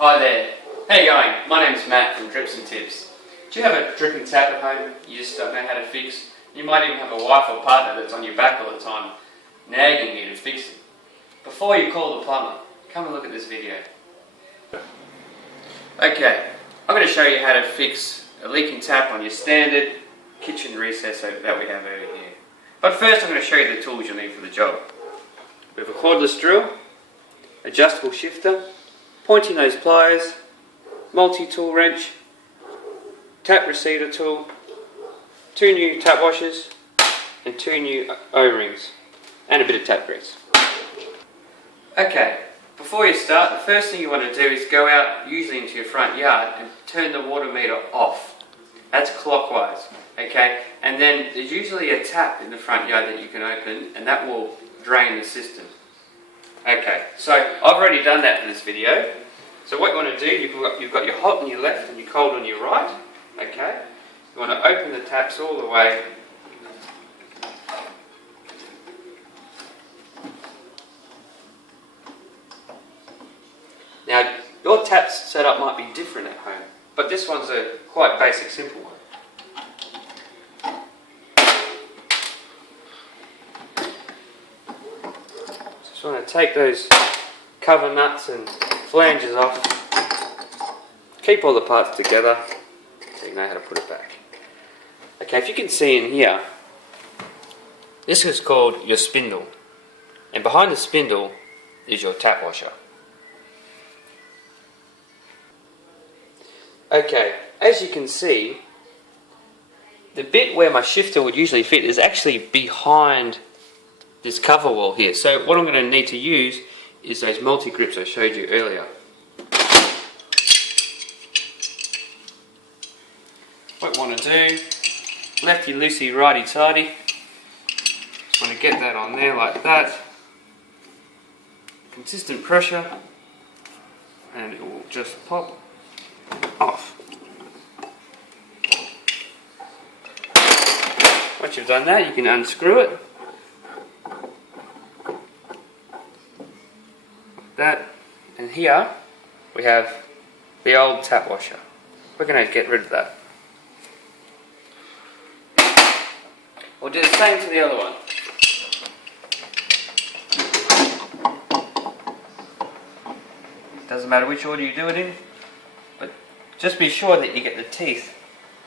Hi there, how you going? My name's Matt from Drips and Tips. Do you have a dripping tap at home you just don't know how to fix? You might even have a wife or partner that's on your back all the time, nagging you to fix it. Before you call the plumber, come and look at this video. Okay, I'm going to show you how to fix a leaking tap on your standard kitchen recess that we have over here. But first I'm going to show you the tools you'll need for the job. We have a cordless drill, adjustable shifter, pointy nose pliers, multi-tool wrench, tap receiver tool, 2 new tap washers and 2 new O-rings and a bit of tap grease. Okay, before you start, the first thing you want to do is go out, usually into your front yard, and turn the water meter off. That's clockwise, okay? And then there's usually a tap in the front yard that you can open, and that will drain the system. Okay, so I've already done that in this video. So what you want to do, you've got your hot on your left and your cold on your right, okay? You want to open the taps all the way. Now, your tap's setup might be different at home, but this one's a quite basic, simple one. Just want to take those cover nuts and flanges off, keep all the parts together so you know how to put it back. Okay, if you can see in here, this is called your spindle, and behind the spindle is your tap washer. Okay, as you can see, the bit where my shifter would usually fit is actually behind this cover wall here. So what I'm going to need to use is those multi-grips I showed you earlier. What you want to do, lefty loosey righty tighty, just want to get that on there like that, consistent pressure, and it will just pop off. Once you've done that, you can unscrew it. That, and here we have the old tap washer. We're going to get rid of that. We'll do the same for the other one. Doesn't matter which order you do it in, but just be sure that you get the teeth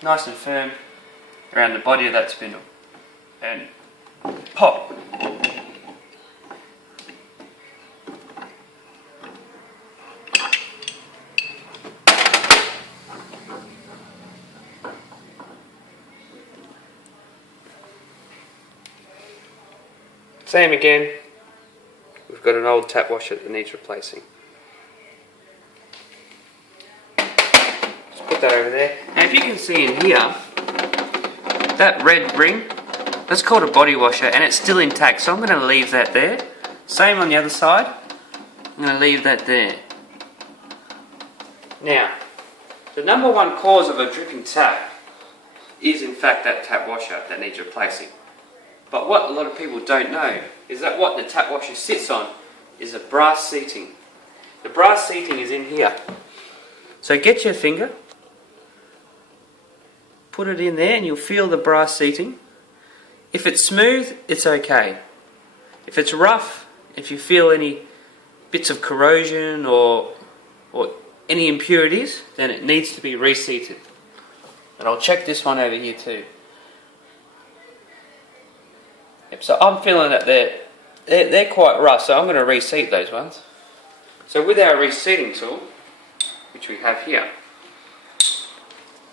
nice and firm around the body of that spindle. And pop. Same again, we've got an old tap washer that needs replacing. Just put that over there. Now if you can see in here, that red ring, that's called a body washer and it's still intact, so I'm going to leave that there. Same on the other side, I'm going to leave that there. Now, the number one cause of a dripping tap is in fact that tap washer that needs replacing. But what a lot of people don't know is that what the tap washer sits on is a brass seating. The brass seating is in here. So get your finger, put it in there and you'll feel the brass seating. If it's smooth, it's okay. If it's rough, if you feel any bits of corrosion or any impurities, then it needs to be reseated. And I'll check this one over here too. Yep, so I'm feeling that they're quite rough, so I'm going to reseat those ones. So with our reseating tool, which we have here,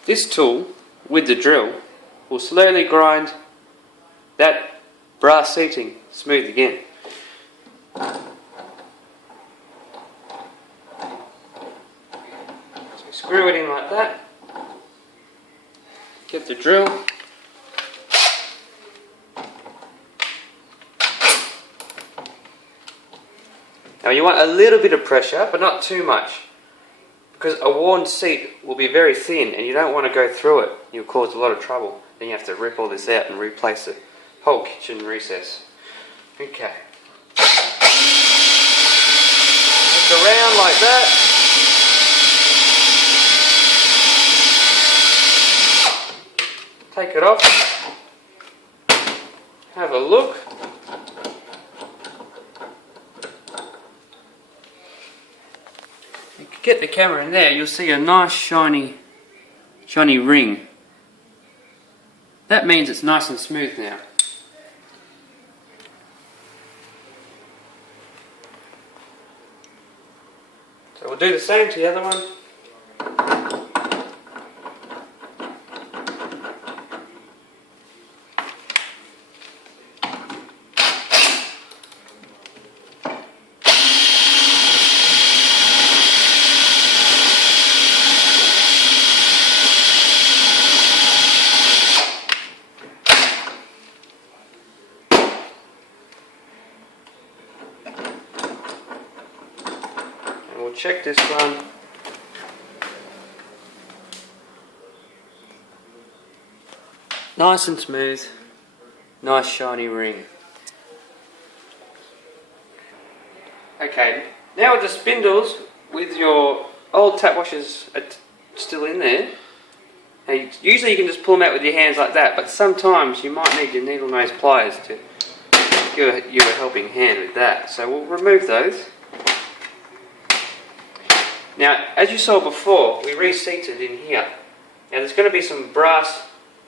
this tool with the drill will slowly grind that brass seating smooth again. So screw it in like that, get the drill, now you want a little bit of pressure, but not too much, because a worn seat will be very thin and you don't want to go through it. You'll cause a lot of trouble. Then you have to rip all this out and replace the whole kitchen recess. Okay. Just around like that. take it off, have a look. You can get the camera in there, you'll see a nice shiny ring. That means it's nice and smooth now. So we'll do the same to the other one. We'll check this one. Nice and smooth, nice shiny ring. Okay, now with the spindles, with your old tap washers still in there, usually you can just pull them out with your hands like that, but sometimes you might need your needle nose pliers to give you a helping hand with that. So we'll remove those. Now, as you saw before, we reseated in here. Now there's going to be some brass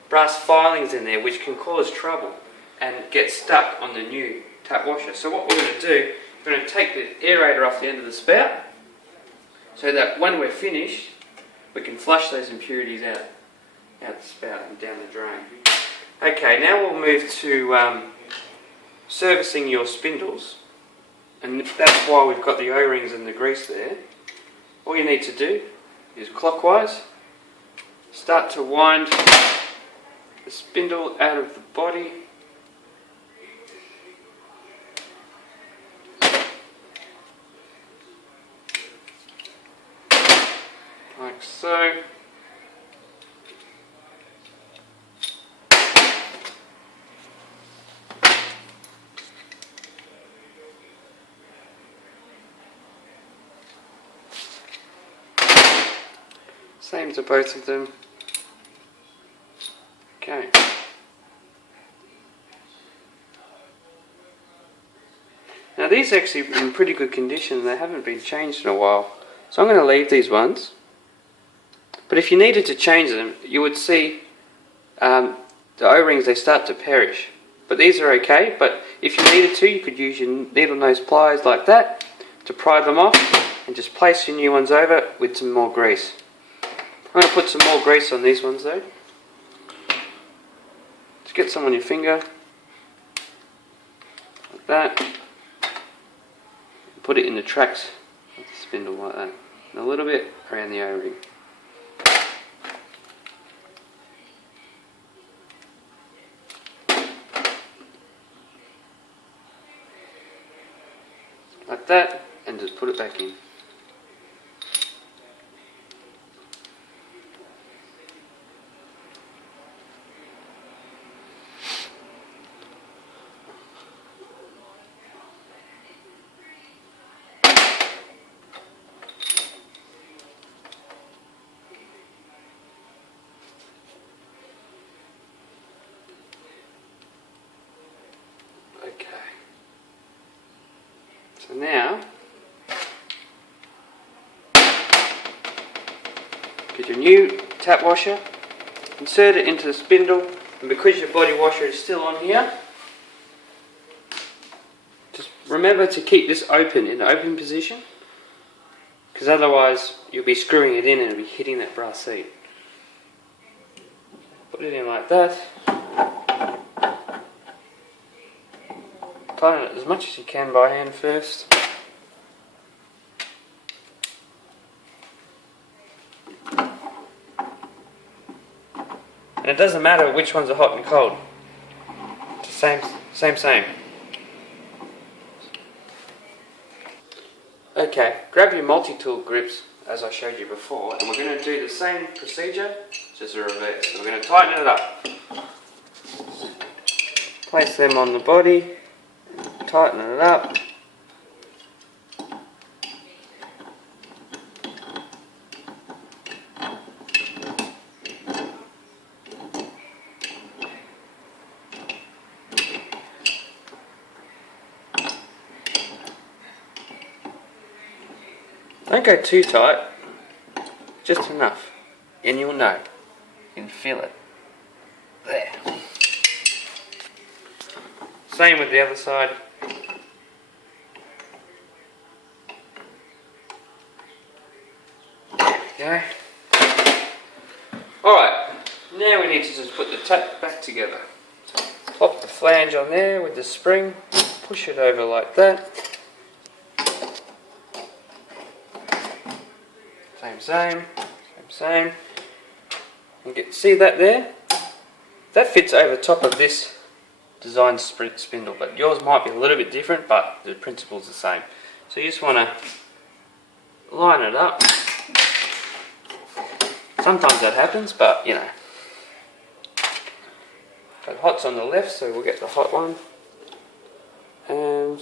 filings in there which can cause trouble and get stuck on the new tap washer. So what we're going to do, we're going to take the aerator off the end of the spout so that when we're finished, we can flush those impurities out the spout and down the drain. Okay, now we'll move to servicing your spindles, and that's why we've got the O-rings and the grease there. All you need to do is clockwise start to wind the spindle out of the body. Like so. Same to both of them. Okay. Now these are actually in pretty good condition. They haven't been changed in a while. So I'm going to leave these ones. But if you needed to change them, you would see the O-rings, they start to perish. But these are okay. But if you needed to, you could use your needle nose pliers like that to pry them off and just place your new ones over with some more grease. I'm going to put some more grease on these ones though. Just get some on your finger, like that. Put it in the tracks of the spindle like that. And a little bit around the O-ring. Like that, and just put it back in. Okay. So now, get your new tap washer, insert it into the spindle, and because your body washer is still on here, just remember to keep this open, in the open position, because otherwise you'll be screwing it in and it'll be hitting that brass seat. Put it in like that. Tighten it as much as you can by hand first. And it doesn't matter which ones are hot and cold. It's the same. Okay, grab your multi-tool grips as I showed you before, and we're going to do the same procedure, just a reverse. So we're going to tighten it up. Place them on the body. Tighten it up. Don't go too tight, just enough, and you'll know. You can feel it. There. Same with the other side. There we go. Alright, now we need to just put the tap back together. Pop the flange on there with the spring, push it over like that. Same. You see that there? That fits over top of this design spindle, but yours might be a little bit different, but the principle's the same. So you just want to line it up. Sometimes that happens, but you know. So the hot's on the left, so we'll get the hot one. And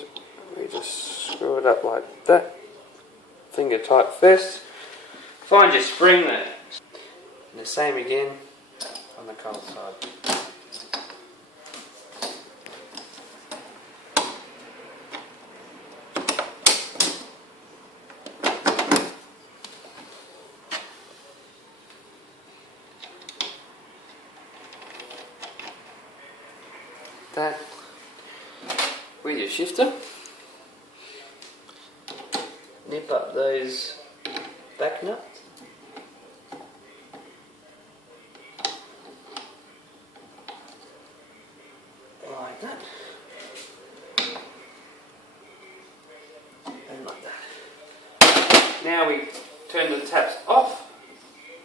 we just screw it up like that. Finger tight first. Find your spring there. And the same again on the cold side. That with your shifter, nip up those back nuts. Like that. And like that. Now we turn the taps off,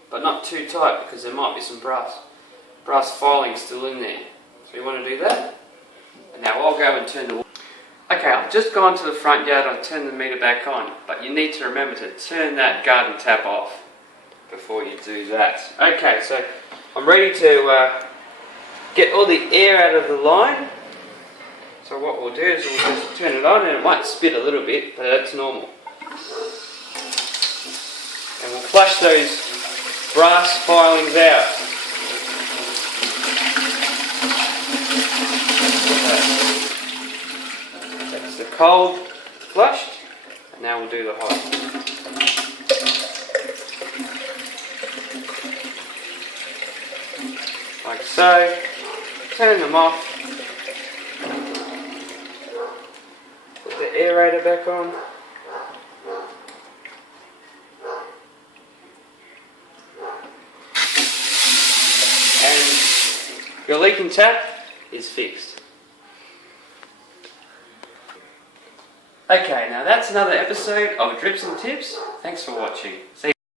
but not too tight because there might be some brass filing still in there. So you want to do that. And now I'll go and turn the... Okay, I've just gone to the front yard, I'll turn the meter back on, but you need to remember to turn that garden tap off before you do that. Okay, so I'm ready to get all the air out of the line. So what we'll do is we'll just turn it on, and it might spit a little bit, but that's normal. And we'll flush those brass filings out. That's the cold flushed, and now we'll do the hot. Like so. Turn them off. Put the aerator back on. And your leaking tap is fixed. Okay, now that's another episode of Drips and Tips. Thanks for watching. See